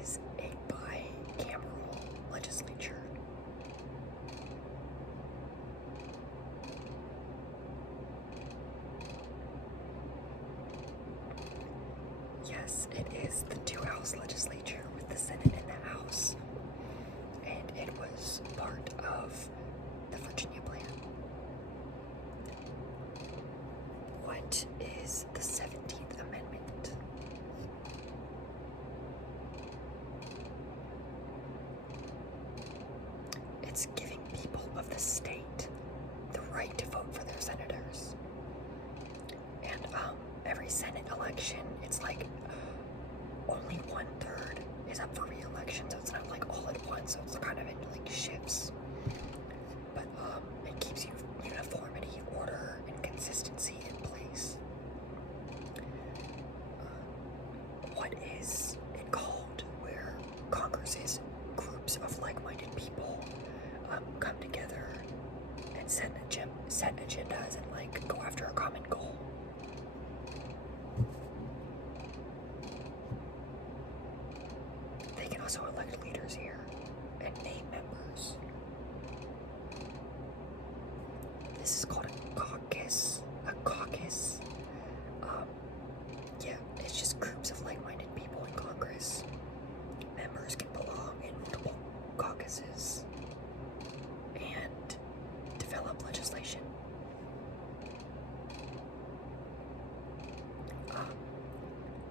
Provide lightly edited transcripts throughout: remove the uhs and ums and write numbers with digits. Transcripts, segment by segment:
is a bicameral legislature? Yes, it is the two-house legislature with the Senate and the House, and it was part of the Virginia Plan. What is the 17th Amendment? It's giving people of the state the right to vote for their senators. And every Senate election, it's like only 1/3 is up for re-election, so it's not like all at once, so it's kind of in like shifts. But it keeps you uniformity, order, and consistency in place. What is it called where Congress is groups of like-minded people come together and set agendas and like go after a common goal? They can also elect leaders here and name members. This is called a caucus. Yeah, it's just groups of like-minded people in Congress. Members can belong in multiple caucuses and develop legislation.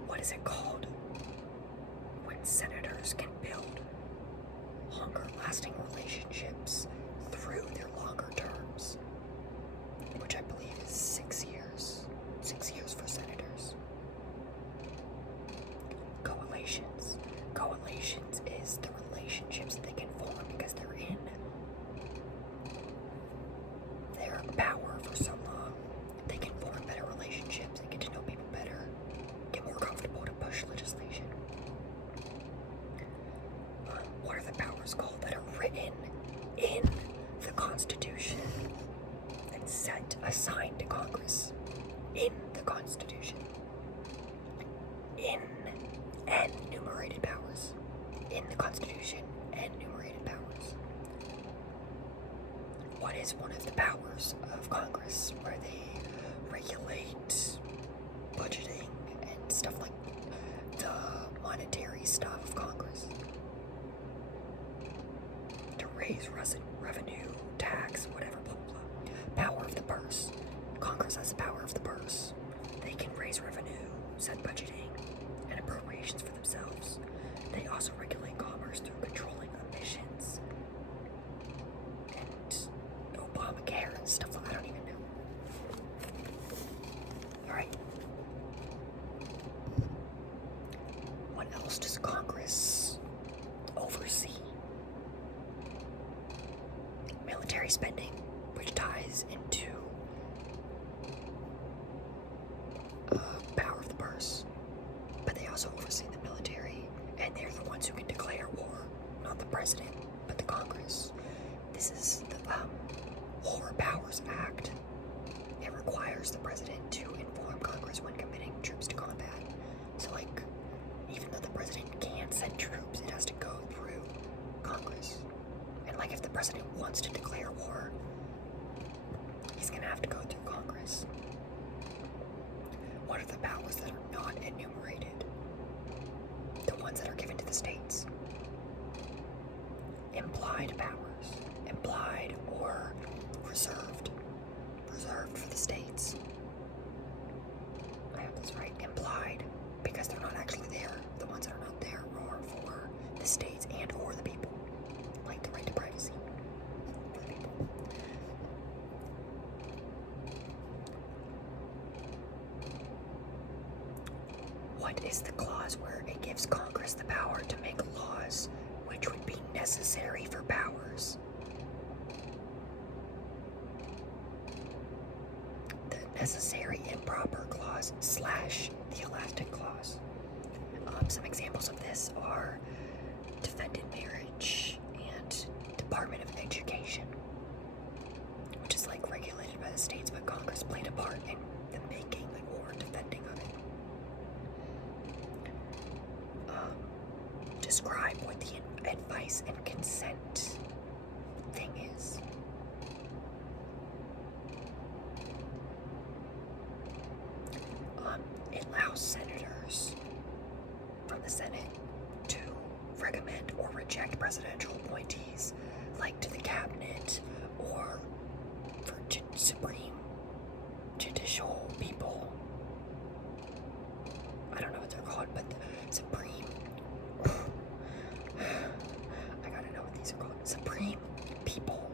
What is it called when senators can build longer-lasting relationships through their longer terms, which I believe is 6 years. 6 years for senators. Coalitions. Coalitions is the relationships that they can form because they're in their power for so long. They can form better relationships and get to know people better, get more comfortable to push legislation. What are the powers called that are written in the Constitution and assigned to Congress in the Constitution? In enumerated powers. In the Constitution, enumerated powers. What is one of the powers of Congress where they regulate budgeting and stuff like the monetary stuff of Congress? To raise revenue, tax, whatever, blah, blah, blah. Power of the purse. Congress has the power of the purse. They can raise revenue, set budgeting, and appropriations for themselves. They also regulate commerce through controlling emissions and Obamacare and stuff like that. I don't even know. Alright. What else does Congress oversee? Military spending, which ties into power of the purse. But they also oversee the military, and they're the ones who can declare war. Not the president, but the Congress. This is the War Powers Act. It requires the president to inform Congress when committing troops to combat. So, like, even though the president can't send troops, it has to go through Congress. And, like, if the president wants to declare war, he's gonna have to go through Congress. What are the powers that are not enumerated? The ones that are given to the states. Implied powers. Implied or reserved. Reserved for the states. I have this right. Implied, because they're not actually there. The ones that are not there are for the states and or the people. Like the right to privacy for the people. What is the clause where it gives Congress the power to make laws which would be necessary for powers? The necessary and proper clause / the elastic clause. Some examples of this are defended marriage and Department of Education, which is like regulated by the states, but Congress played a part in the making or defending of it. describe what the advice and consent thing is? It allows senators from the Senate to recommend or reject presidential appointees, like to the cabinet or for supreme judicial people. I don't know what they're called, but the supreme. I gotta know what these are called. Supreme people,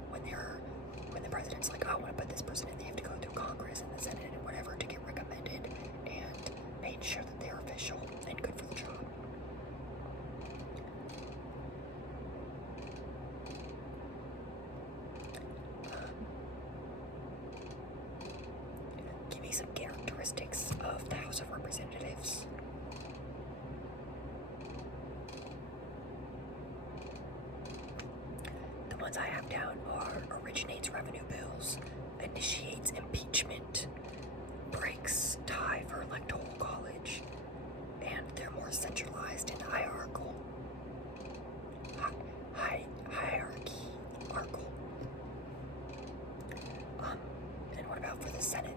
when the president's like, oh, I want to put this person in, they have to go through Congress and the Senate and whatever to get recommended and made sure that they're official and good for the job. Give me some characteristics of the House of Representatives. The ones I have down are originates revenue bills, initiates impeachment, breaks tie for electoral college, and they're more centralized and hierarchical. And what about for the Senate?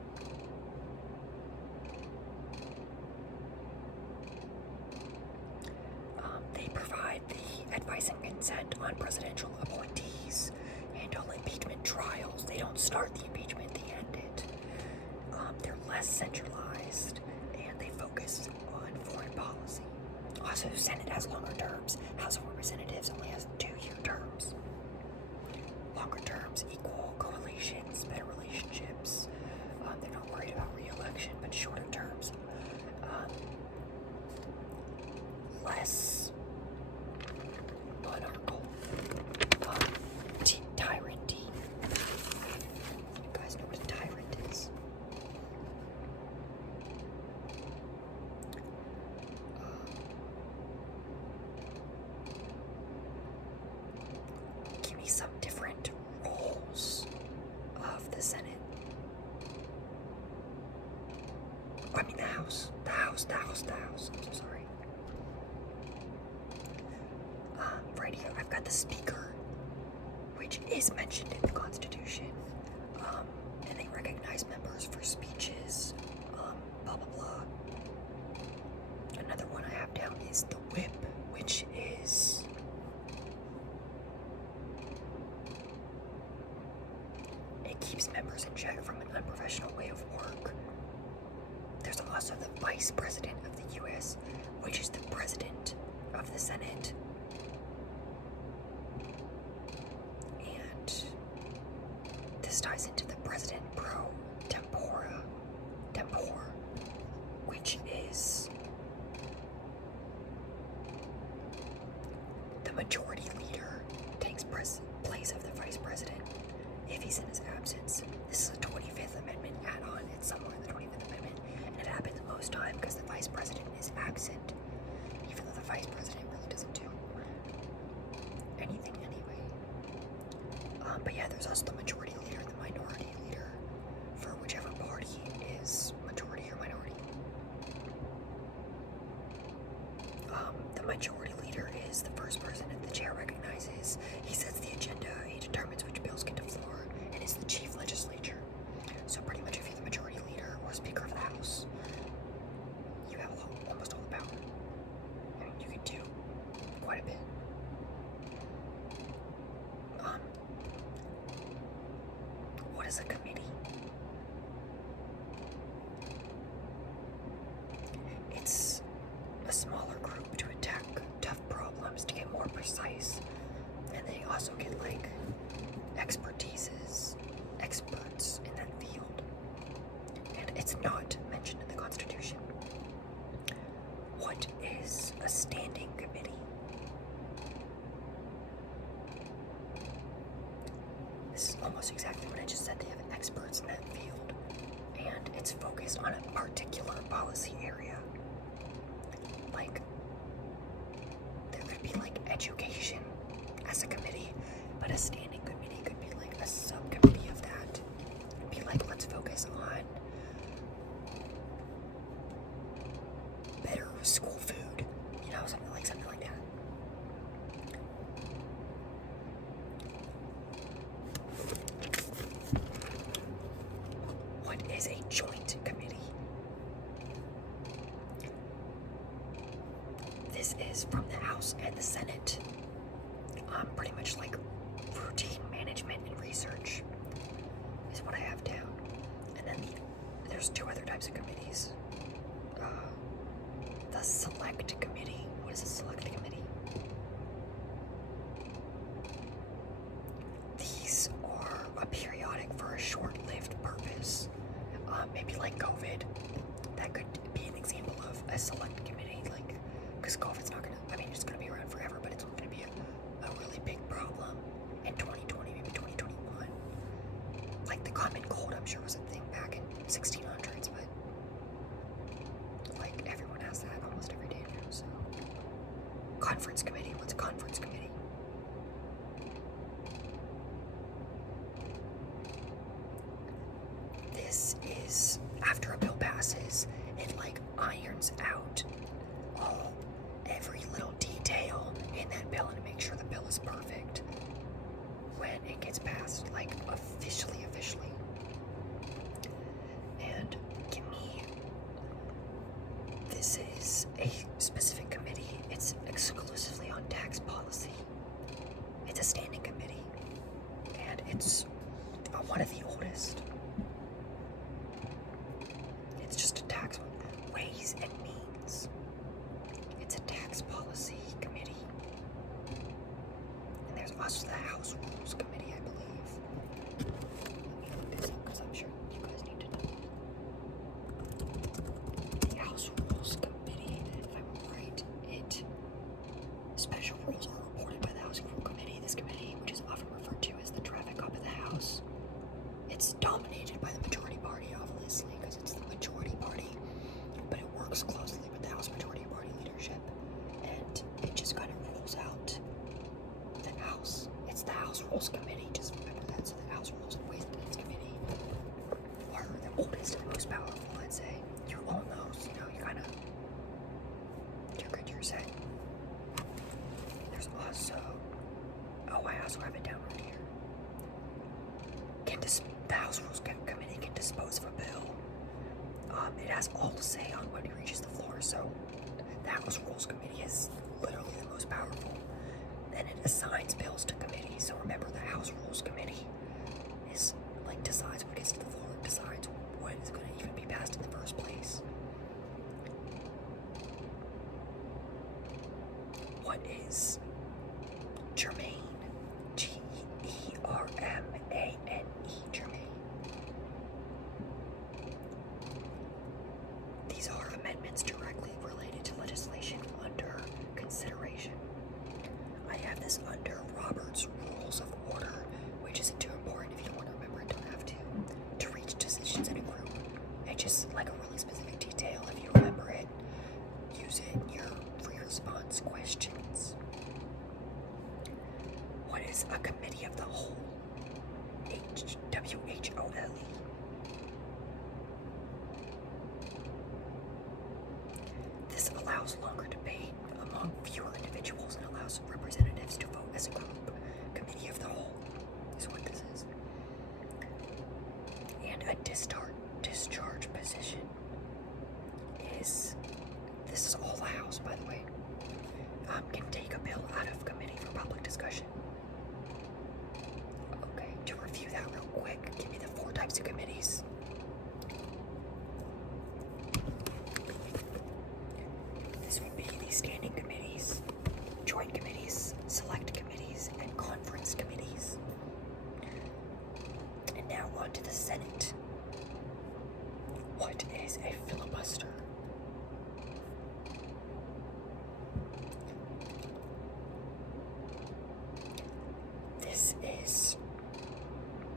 They provide the advice and consent on presidential appointees, handle impeachment trials. They don't start the impeachment, they end it. They're less centralized, and they focus on foreign policy. Also, Senate has longer terms. House of Representatives only has 2-year terms. Longer terms equal coalitions, better relationships. They're not worried about re-election, but shorter terms, less monarchical. Tyrant. You guys know what a tyrant is. Give me some different roles of the Senate. I mean the House. The House. I'm so sorry. Right here, I've got the Speaker, which is mentioned in the Constitution. And they recognize members for speeches, blah, blah, blah. Another one I have down is the Whip, which is it keeps members in check from an unprofessional way of work. There's also the Vice President of the U.S., which is the President of the Senate. And this ties into the President pro tempore, which is the majority leader takes place of the Vice President if he's in his absence. This is a 25th Amendment add-on. It's somewhere in the 25th Amendment, and it happens most time because the Vice President is absent, even though the Vice President really doesn't do anything anyway. But yeah, there's also the majority leader and the minority leader for whichever party is majority or minority. The majority leader is the first person that the chair recognizes. He sets the agenda, he determines which bills get to floor, and is the chief legislature. So pretty much if you're the majority leader or Speaker of the House, you have almost all the power. I mean, you can do quite a bit. What is a committee? It's a smaller group to attack tough problems, to get more precise, and they also get like experts in that field. And it's not mentioned in the Constitution. What is a standing committee? This is almost exactly what I just said. They have experts in that field, and it's focused on a particular policy area. Like, there could be like education as a committee, but a standing committee could be like a subcommittee of that. It'd be like, let's focus on better school food, something like that. this is from the House and the Senate. Pretty much like routine management and research is what I have down. And then there's two other types of committees. The Select Committee. What is a Select Committee? These are a periodic for a short-lived purpose. Maybe like COVID. That could be an example of a select committee, like, because COVID's not gonna, I mean, it's gonna be around forever, but it's gonna be a really big problem in 2020, maybe 2021. Like the common cold, I'm sure was a thing back in 1600s, but like everyone has that almost every day now. So, conference committee. What's a conference committee? This is after a bill passes, it like irons out every little detail in that bill and make sure the bill is perfect when it gets passed, like officially. And this is a specific committee. It's exclusively on tax policy. It's a standing committee, and it's one of the oldest. It's just a tax one. Ways and Means. It's a tax policy committee. And there's also the House Rules Committee, I believe. Let me look this up because I'm sure you guys need to know. The House Rules Committee, if I'm right, special rules are reported by the House Rules Committee. This committee, which is often referred to as the traffic cop of the House, it's dominated by the majority party, obviously, because it's the majority party, but it works closely with the House Majority Party leadership, and it just kind of rules out the House. It's the House Rules Committee, just remember that. So the House Rules and Ways and Means Committee are the oldest and most powerful, I'd say. You all know, so you kind of, you're good, you're set. There's also, I also have it down right here. The House Rules Committee can dispose of a bill. It has all to say on when it reaches the floor, so the House Rules Committee is literally the most powerful. And it assigns bills to committees, so remember the House Rules Committee is like decides what gets to the floor, decides what is going to even be passed in the first place. What is germane? Germane. Germane. These are amendments directly related to legislation under consideration. I have this under Robert's Rules of Order, which isn't too important. If you don't want to remember it, don't have to reach decisions in a group. It's just like a really specific detail. If you remember it, use it in your free response questions. What is a committee of the whole? WHOLE. This allows longer debate among fewer individuals and allows representatives to vote as a group. Committee of the whole is what this is. And a discharge position is, this is all the House, by the way, can take a bill out of committee for public discussion. Okay, to review that real quick, give me the 4 types of committees. This would be the standing committees, joint committees, select committees, and conference committees. And now on to the Senate. What is a filibuster?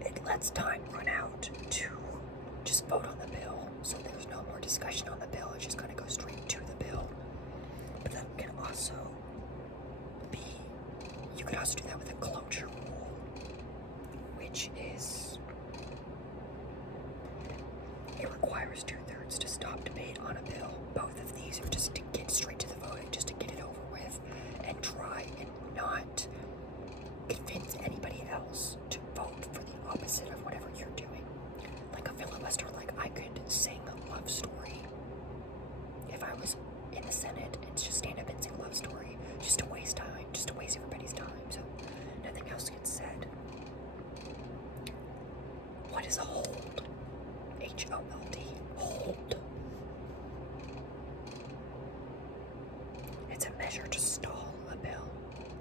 It lets time run out to just vote on the bill, so there's no more discussion on the bill, it just kind of goes straight to the bill. But that can also be, you could also do that with a cloture rule, which is, it requires 2/3 to stop debate on a bill. Both of these are just to get straight to the vote, just to get it over with, and try and not convince anybody else to vote for the opposite of whatever you're doing. Like a filibuster, like I could sing a love story in the Senate and just stand up and sing a love story just to waste time, just to waste everybody's time, so nothing else gets said. What is a hold? H-O-L-D. Hold. It's a measure to stall a bill,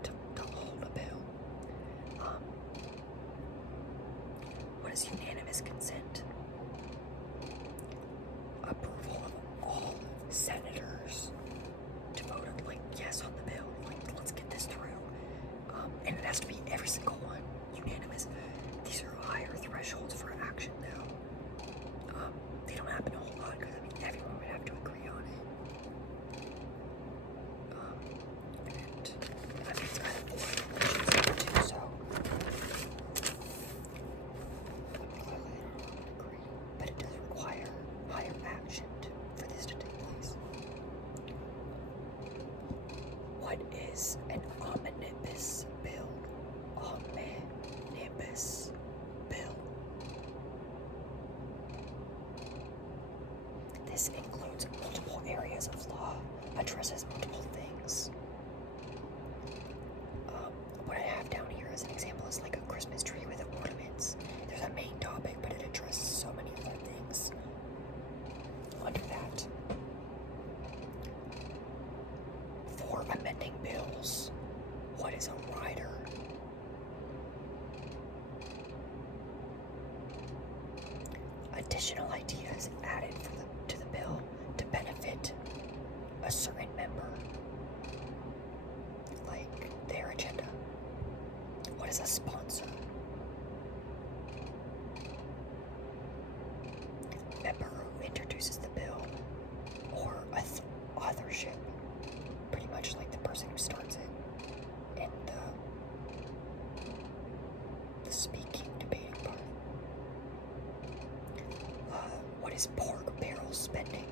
to hold a bill. What is unanimous consent? Approval of all senators to vote on, like, yes on the bill, like, let's get this through. And it has to be every single one, unanimous. These are higher thresholds for action, though. They don't happen a whole lot, because, I mean, everyone would have to agree on it. And, I mean, it's kind of boring, too, so. But it does require higher action for this to take place. What is an omnibus bill? Omnibus bill. This includes multiple areas of law, addresses multiple things. What I have down here as an example is like a Christmas tree with ornaments. There's a main topic, but it addresses so many other things under that. For amending bills, what is a rider? Additional ideas added to the bill to benefit a certain member, like their agenda. What is a sponsor? Member who introduces the bill, or authorship, pretty much like the person who starts it, and the speaking, debating part. What is pork barrel spending?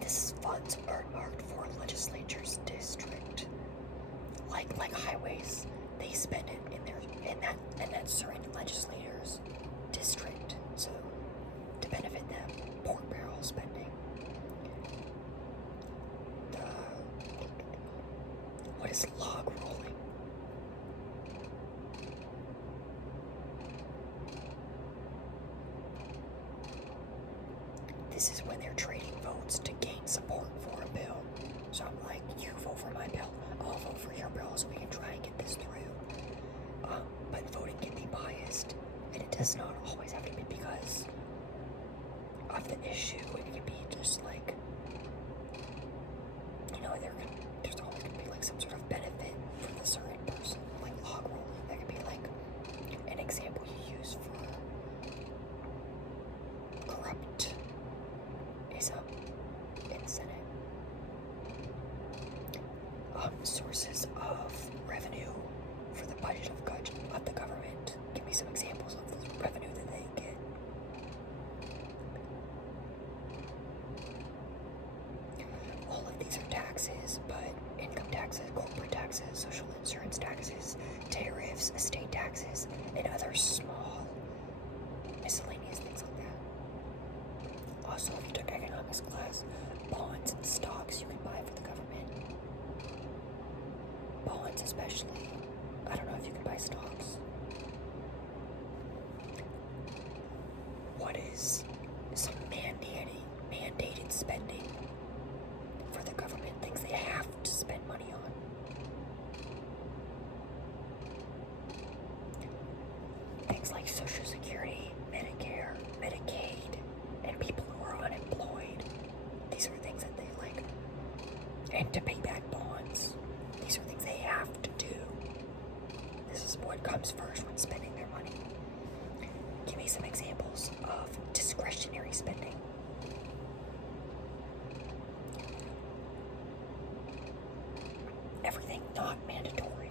This is funds earmarked for a legislature's district, like highways. They spend it in that certain legislator's district, so to benefit them. Pork barrel spending. What is log rolling? This is when they're trading votes to gain support for a bill. So I'm like, you vote for my bill, I'll vote for your bill, so we can try and get this through. But voting can be biased, and it does not always have to be because of the issue. It can be just like, you know, there's always going to be like some sort of benefit for the certain person, like log rolling. That could be like an example you use for corruptism in the Senate. Sources of revenue for the budget of the government. Give me some examples of the revenue that they get. All of these are taxes, but income taxes, corporate taxes, social insurance taxes, tariffs, estate taxes, and other small miscellaneous things like that. Also, if you took economics class, bonds and stocks you can buy for the government. Bonds especially. I don't know if you can buy stocks. What is some mandated spending for the government, things they have to spend money on? Things like Social Security, Medicare, Medicaid, and people who are unemployed. These are things that they like. And to pay back bonds. These are things they have to do. This is what comes first when spending their money. Give me some examples of discretionary spending. Everything not mandatory,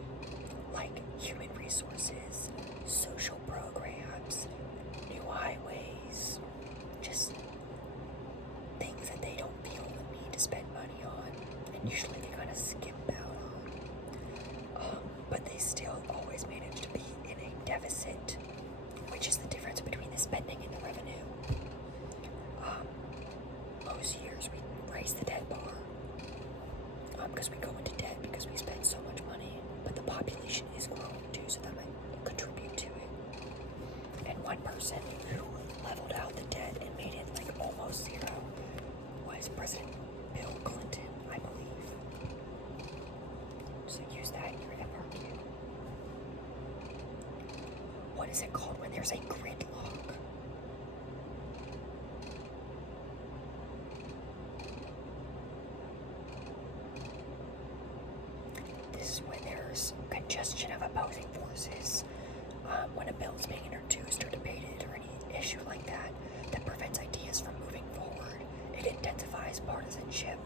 like human resources, social programs, new highways, just things that they don't feel the need to spend money on, and usually they kind of skip out on. But they still always manage to be in a deficit, which is the difference between the spending and the revenue. is it called when there's a gridlock? This is when there's congestion of opposing forces, when a bill is being introduced or debated or any issue like that that prevents ideas from moving forward. It intensifies partisanship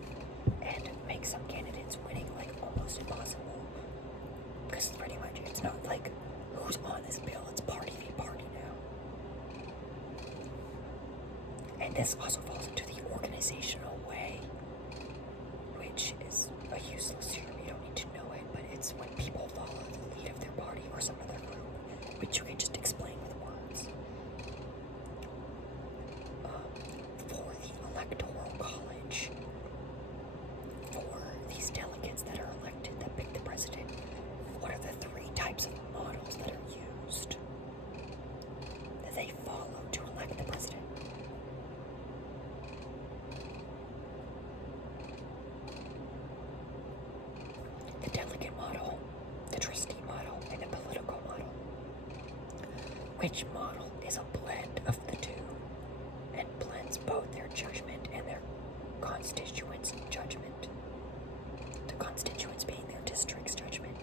and makes some candidates winning like almost impossible. Because pretty much it's not like who's on this bill, it's party v party now. And this also falls into the organizational way, which is a useless term, you don't need to know it, but it's when people follow the lead of their party or some other group, which you can just explain with words. For the electoral college, for these delegates that are elected that pick the president, what are the 3 types of models that are used that they follow to elect the president? The delegate model, the trustee model, and the political model. Which model is a blend of the two and blends both their judgment and their constituents' judgment? The constituents being their district's judgment.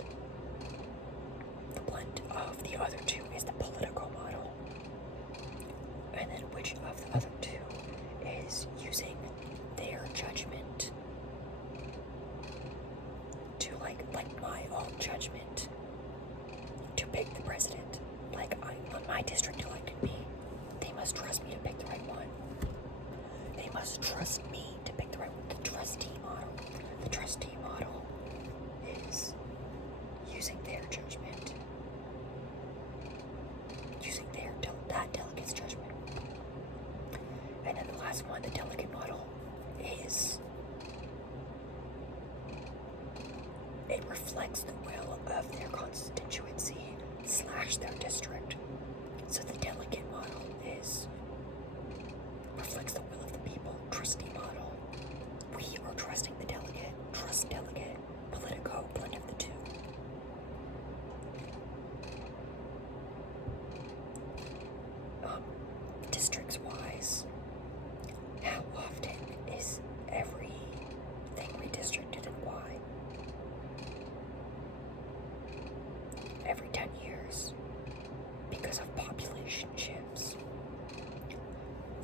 The blend of the other two is the political model. And then which of the other two is using their judgment to like my own judgment to pick the president? Like when my district elected me, they must trust me to pick the right one. They must trust me to pick the right one. The trustee model. The trustee model is using their judgment, using that delegate's judgment. And then the last one, the delegate model, is it reflects the will of their constituency / their district. So the delegate model reflects the will of the people. Trustee model, we are trusting the delegate. Trust delegate. Politico, blend of the two. Districts wise, how often is everything redistricted and why? Every 10 years, because of population shifts.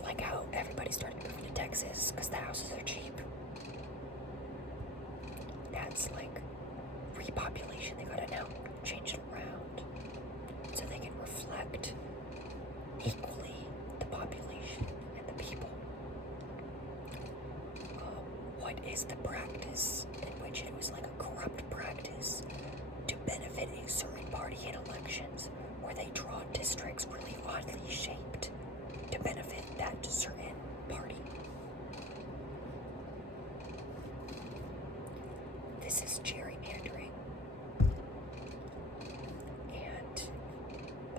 Like how everybody started moving to Texas because the houses are cheap. That's like repopulation. They gotta now change it around so they can reflect equally the population and the people. What is the practice in which it was like a corrupt practice to benefit a certain party in elections, where they draw districts really oddly shaped to benefit that certain party? This is gerrymandering. And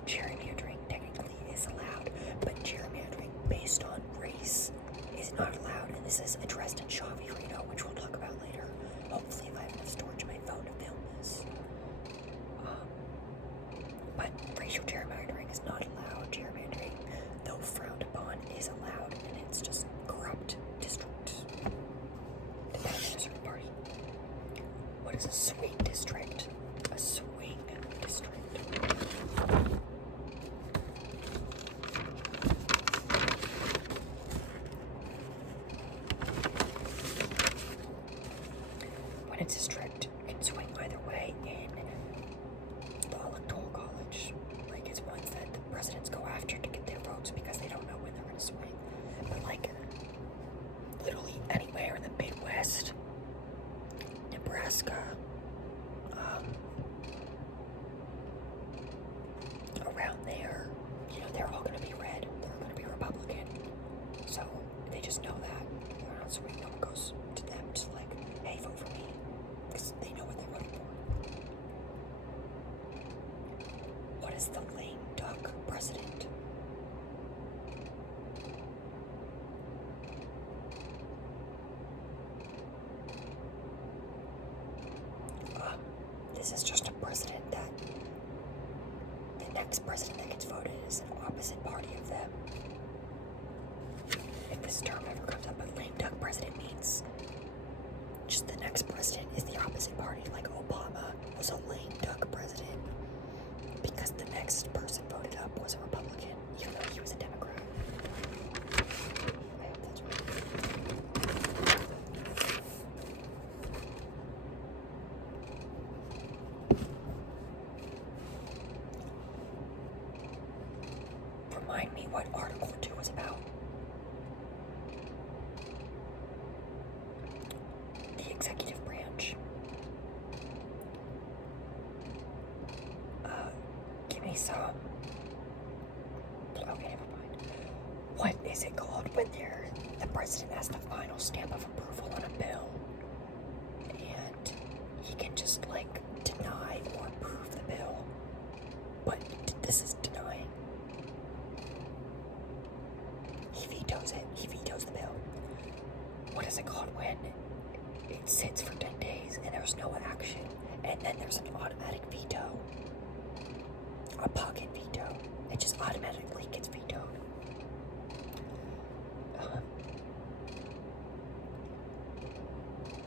gerrymandering technically is allowed, but gerrymandering based on race is not allowed, and this is addressed in GOV, which we'll talk about later. Hopefully if I have enough storage in my phone to film this. But racial gerrymandering is not allowed. Gerrymandering, though frowned upon, is allowed, and it's just corrupt district to benefit a certain party. What is a swing district? A swing district. When a district can swing either way in the electoral college, like it's ones that the presidents go after to get their votes because they don't know when they're going to swing. But like literally anywhere in the Midwest, Nebraska, around there, they're all going to be red. They're going to be Republican. So they just know that. They're not swinging. No one goes to them to like, hey, vote for me. Because they know what they're voting for. What is the lame duck president? This is just a president that next president that gets voted is an opposite party of them. If this term ever comes up, a lame duck president means just the next president is the opposite party. Like Obama was a lame duck president because the next person voted up was a Republican, even though he was a Democrat. I hope that's right. Remind me what Article 2 was about. The executive branch. Give me some. Okay, never mind. What is it called when the president has the final stamp of approval on a bill, and he can just like deny or approve the bill? But this is denying. He vetoes it. He vetoes the bill. What is it called when it sits for 10 days and there's no action, and then there's an automatic veto? A pocket veto. It just automatically gets vetoed.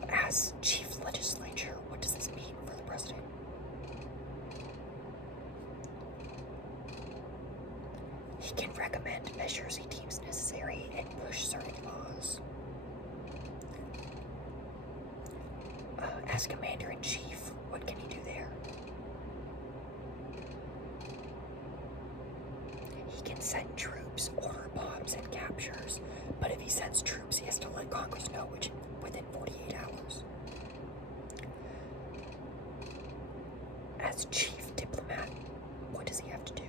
As chief legislature, what does this mean for the president? He can recommend measures he deems necessary and push certain laws. As commander-in-chief, what can he do there? He can send troops, order bombs and captures, but if he sends troops, he has to let Congress know within 48 hours. As chief diplomat, what does he have to do?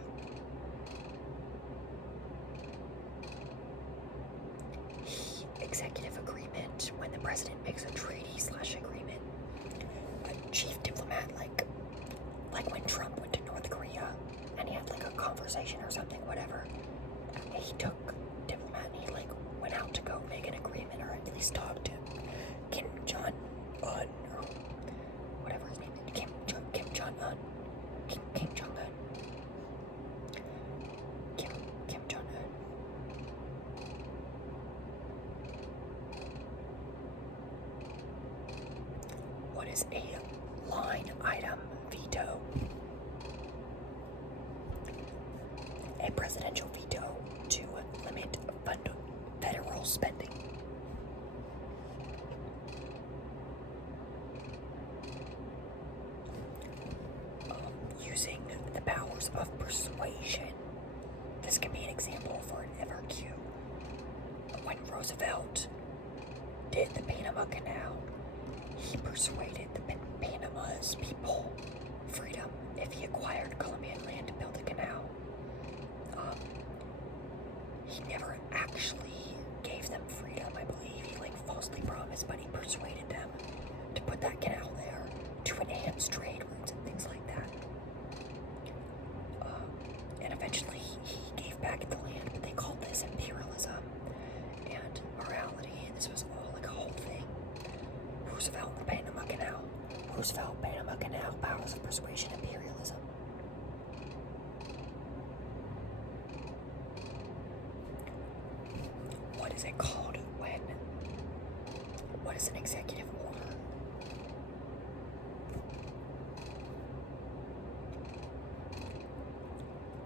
Executive agreement, when the president makes a treaty/agreement. A chief diplomat, like when Trump went to North Korea and he had like a conversation or something, whatever. He took diplomat and he like went out to go make an agreement, or at least talk to Kim Jong-un, or whatever his name is. Kim Jong-un. Kim Jong-un. Kim Jong-un. What is a line item veto? A presidential veto to limit federal spending. Using the powers of persuasion. This can be an example for an FRQ. When Roosevelt did the Panama Canal, he persuaded the Panama's people freedom if he acquired Colombian land to build a canal. He never actually gave them freedom, I believe. He falsely promised, but he persuaded them to put that canal there to enhance trade routes and things like that. And eventually he gave back the land, but they called this imperialism and morality, and this was all like a whole thing. Roosevelt and the Panama Canal. Roosevelt, Panama Canal, powers of persuasion, imperialism. What is it called what is an executive order?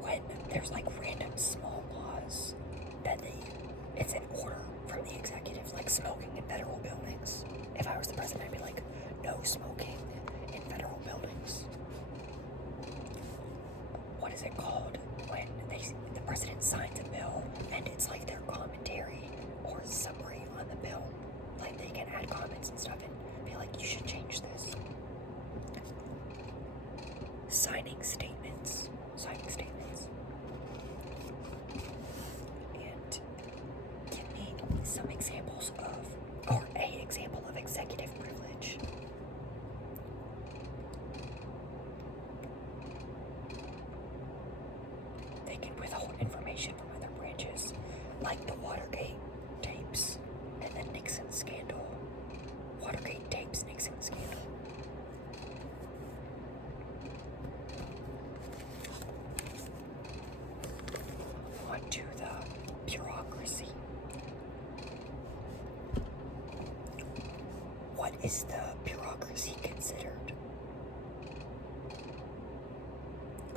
When there's random small laws that it's an order from the executive, like smoking in federal buildings. If I was the president, I'd be like, no smoking in federal buildings. What is it called when the president signs a bill and it's like their commentary or summary on the bill? Like they can add comments and stuff and be like, you should change this. Signing statements. And give me some examples or a example of executive privilege. They can withhold information from other branches, like the Watergate tapes and the Nixon scandal. Watergate tapes, Nixon scandal. bureaucracy. What is the bureaucracy considered?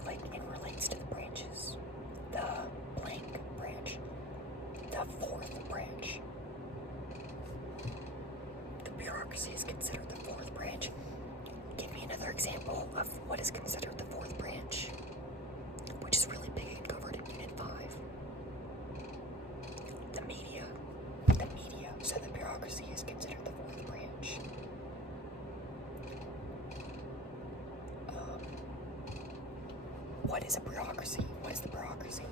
Like, it relates to the branches. The blank branch. The fourth branch. The bureaucracy is considered the fourth branch. Give me another example of what is considered the fourth branch, which is really big and covered in Unit 5. The media. The media. So the bureaucracy is considered the fourth branch. What is a bureaucracy? What is the bureaucracy?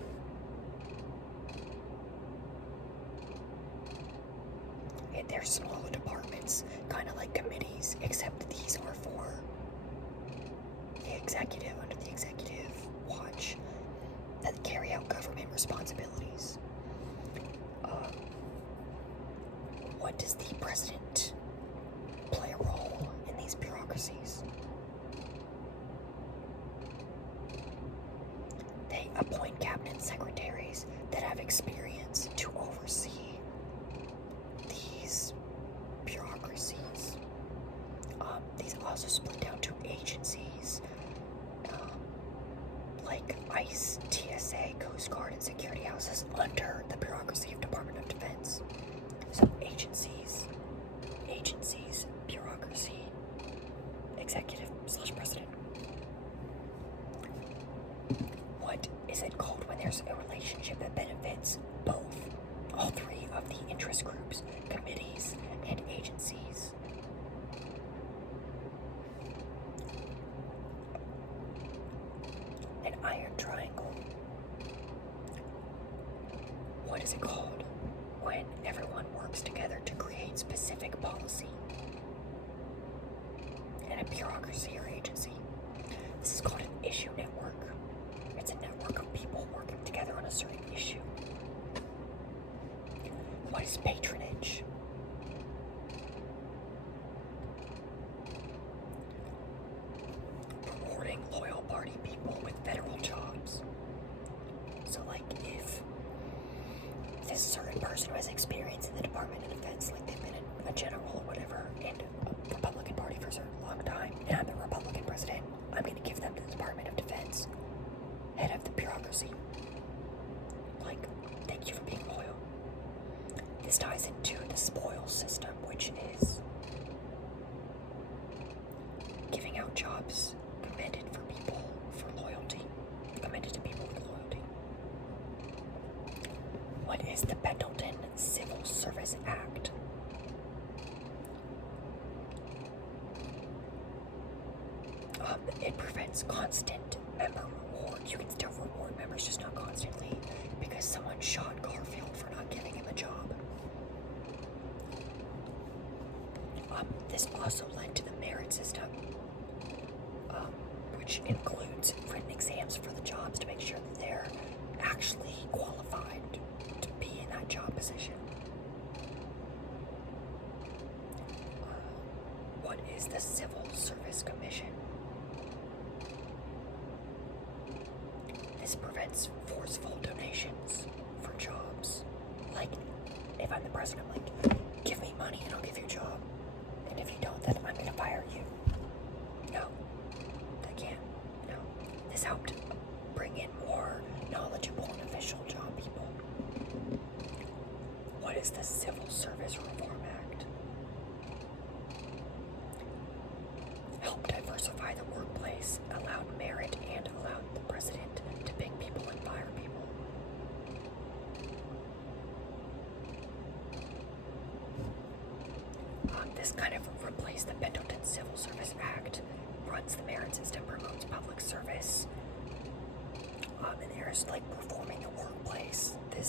And they're smaller departments, kind of like committees, except these are for the executive, under the executive watch, that carry out government responsibilities. What does the president play a role in these bureaucracies? They appoint cabinet secretaries that have experience to oversee these bureaucracies. These also split down to agencies like ICE, TSA, Coast Guard, and security houses under the bureaucracy of Department of Defense. So agencies, bureaucracy, executive/president. What is it called when there's a relationship that benefits all three of the interest groups, committees, and agencies? An iron triangle. What is it called when everyone works together to create specific policy? And a bureaucracy or agency. This is called an issue network. It's a network of people working together on a certain issue. What is patronage? Rewarding loyal party people with federal jobs. So, like, if this certain person who has experience in the Department of Defense, like they've been a general or whatever, in a Republican Party for a certain long time, and I'm the Republican president, I'm going to give them to the Department of Defense, head of the bureaucracy. Like, thank you for being loyal. This ties into the spoils system, which is giving out jobs commended to people with loyalty. What is the Pendleton Civil Service Act? It prevents constant member reward. You can still reward members, just not constantly, because someone shot Garfield for not giving him a job. This also led to the merit system, which includes written exams for the jobs to make sure that they're actually qualified to be in that job position. What is the Civil Service Commission? This prevents forceful donations for jobs. Like, if I'm the president, I'm like, give me money and I'll give you a job. And if you don't, then I'm gonna fire you. No, they can't. No. This helped bring in more knowledgeable and official job people. What is the Civil Service Reform Act? Helped diversify the workplace, allowed merit, and allowed the president to pick people and fire people. This kind of replaced the Pendleton Civil Service Act, runs the merit system, promotes public service, and there's like reforming the workplace. The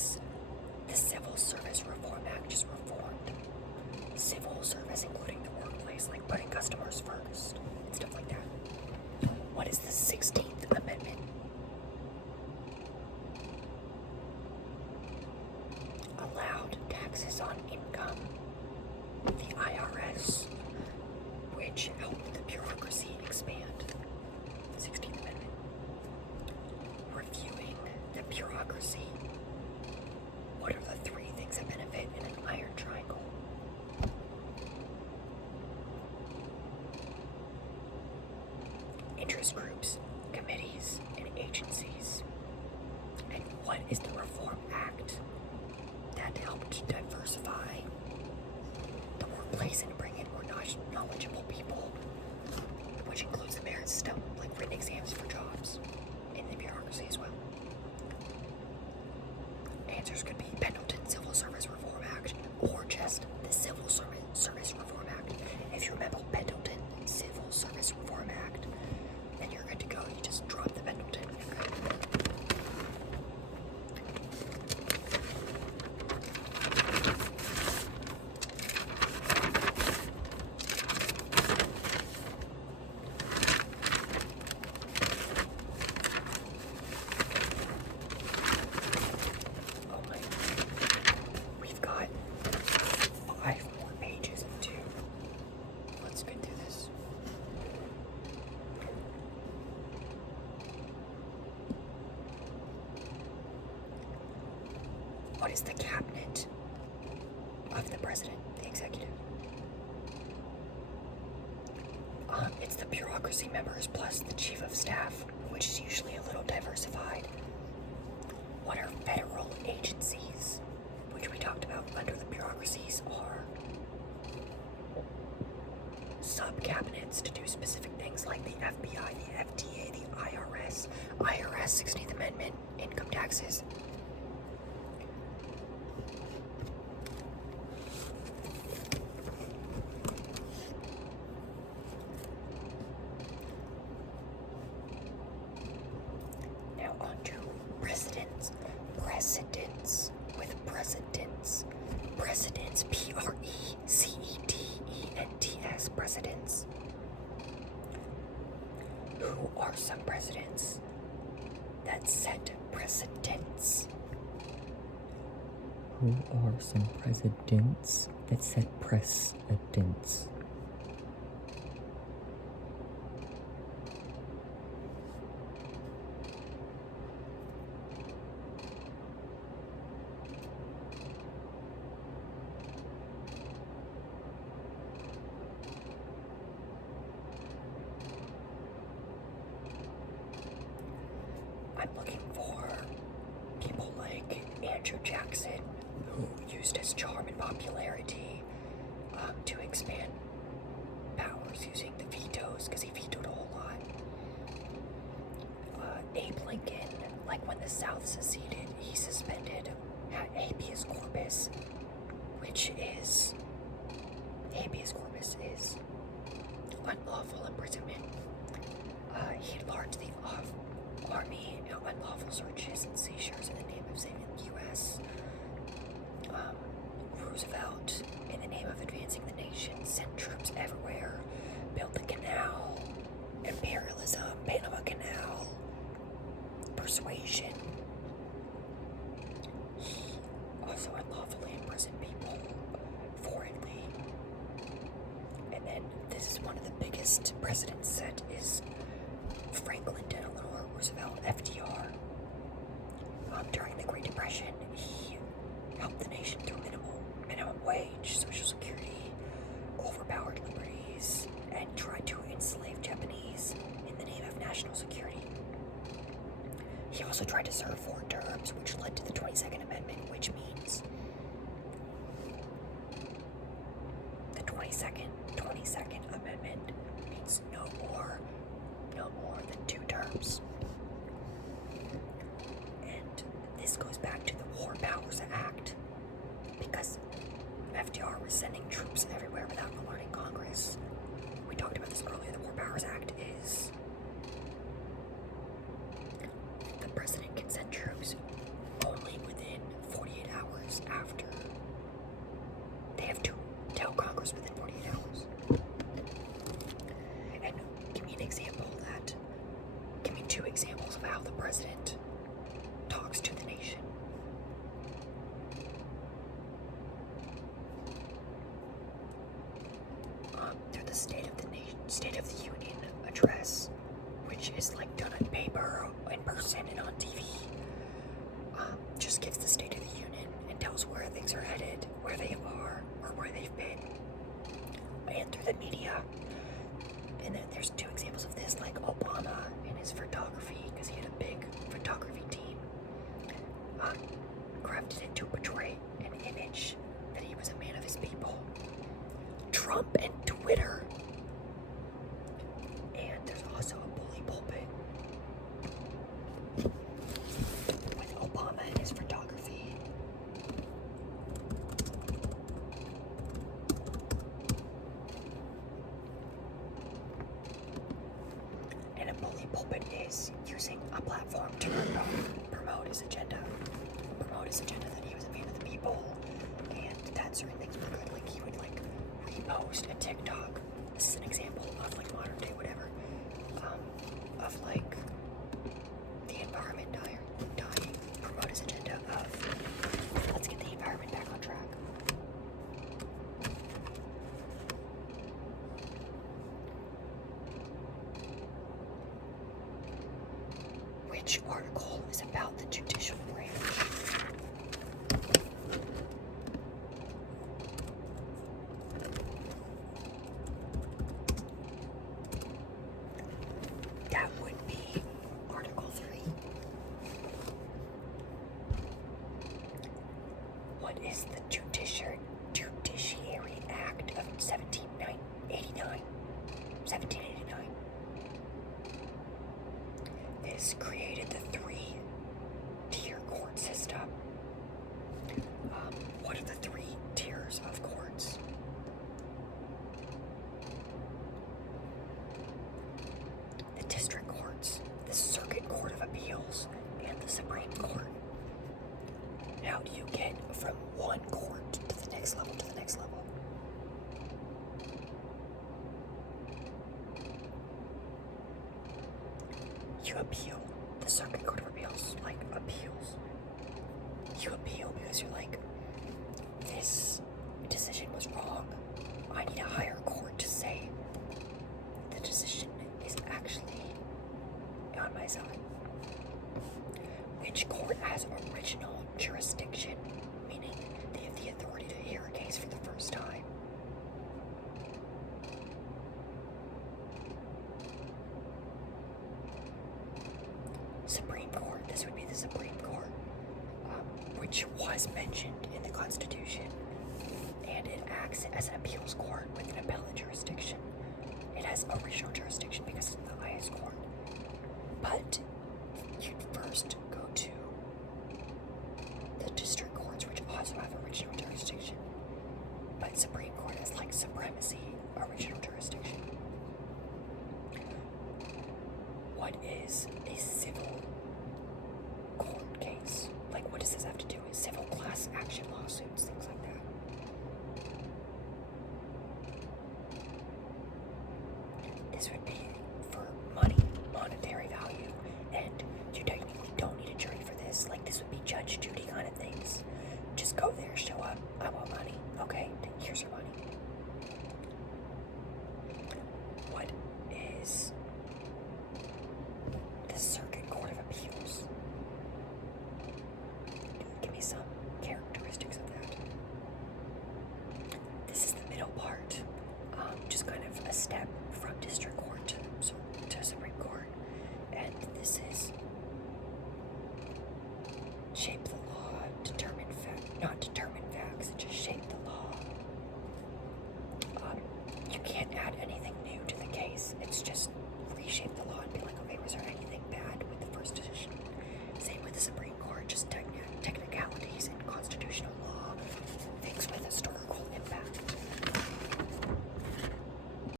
Civil Service Reform Act just reformed civil service, including the workplace, like putting customers first and stuff like that. What is the 16th Amendment? Allowed taxes on income. The IRS, which helped the bureaucracy expand. 16th Amendment. Reviewing the bureaucracy. What are the three had to help to diversify the workplace and bring in more knowledgeable people, which includes the merit system, like written exams for jobs in the bureaucracy as well. Answers could be Pendleton Civil Service Reform Act or just the Civil Service Reform Act. If you remember Pendleton Civil Service Reform Act, then you're good to go. You just drop the Pendleton. What is the cabinet of the president, the executive? It's the bureaucracy members plus the chief of staff, which is usually a little diversified. What are federal agencies, which we talked about under the bureaucracies, are sub-cabinets to do specific things like the FBI, the FDA, the IRS, 16th Amendment, income taxes. Presidents, P-R-E-C-E-D-E-N-T-S, presidents. Who are some presidents that set precedents? Who are some presidents that set precedents? I'm looking for people like Andrew Jackson, who used his charm and popularity to expand powers using the vetoes, because he vetoed a whole lot. Abe Lincoln, like when the South seceded, he suspended habeas corpus, which is unlawful imprisonment. He enlarged the Army unlawful searches and seizures in the name of saving the U.S. Roosevelt, in the name of advancing the nation, sent troops everywhere, built the canal, imperialism, Panama Canal, persuasion. He also unlawfully imprisoned people foreignly. And then this is one of the biggest precedents set is Franklin Delano Roosevelt, FDR. During the Great Depression, he helped the nation through minimum wage, Social Security, overpowered liberties, and tried to enslave Japanese in the name of national security. He also tried to serve 4 terms, which led to the 22nd Amendment, which means the 22nd Amendment means no more than 2 terms. And this goes back to the War Powers Act, because FDR was sending troops everywhere without alerting Congress. We talked about this earlier. The War Powers Act is the president can send troops only within 48 hours after. They have to tell Congress within 48 hours. And give me an example of that. Give me 2 examples of how the president talks to the nation. Through the State of the Union address, which is like done on paper, in person, and on TV. Just gives the State of the Union and tells where things are headed, where they are, or where they've been, and through the media. And then there's 2 examples of this, like Obama and his photography, because he had a big photography team, crafted it to portray an platform to promote his agenda. That he was a man of the people, and that certain things were good. Like he would like repost a TikTok. This is an example of like modern day whatever, of like the environment dying. Promote his agenda of let's get the environment back on track. Which article is about the judicial branch? That would be Article 3. What is the Judiciary Act of 1789? This created the three-tier court system. What are the 3 tiers of courts? The district courts, the Circuit Court of Appeals, and the Supreme Court. How do you get from one court to the next level to the next level? You appeal. The Circuit Court of Appeals, like, appeals. You appeal because you're like, this decision was wrong. I need a higher court to say the decision is actually on my side. Which court has original jurisdiction, meaning they have the authority to hear a case for the first time? Supreme Court. This would be the Supreme Court, which was mentioned in the Constitution, and it acts as an appeals court with an appellate jurisdiction. It has original jurisdiction because it's the highest court. But you'd first go to the district courts, which also have original jurisdiction. But Supreme Court has like supremacy, original jurisdiction. What is a civil court case? Like, what does this have to do with civil class action lawsuits, things like that? This would be for money, monetary value, and you technically don't need a jury for this. Like, this would be Judge Judy kind of things. Just go there, show up, I want money. Okay, here's your money.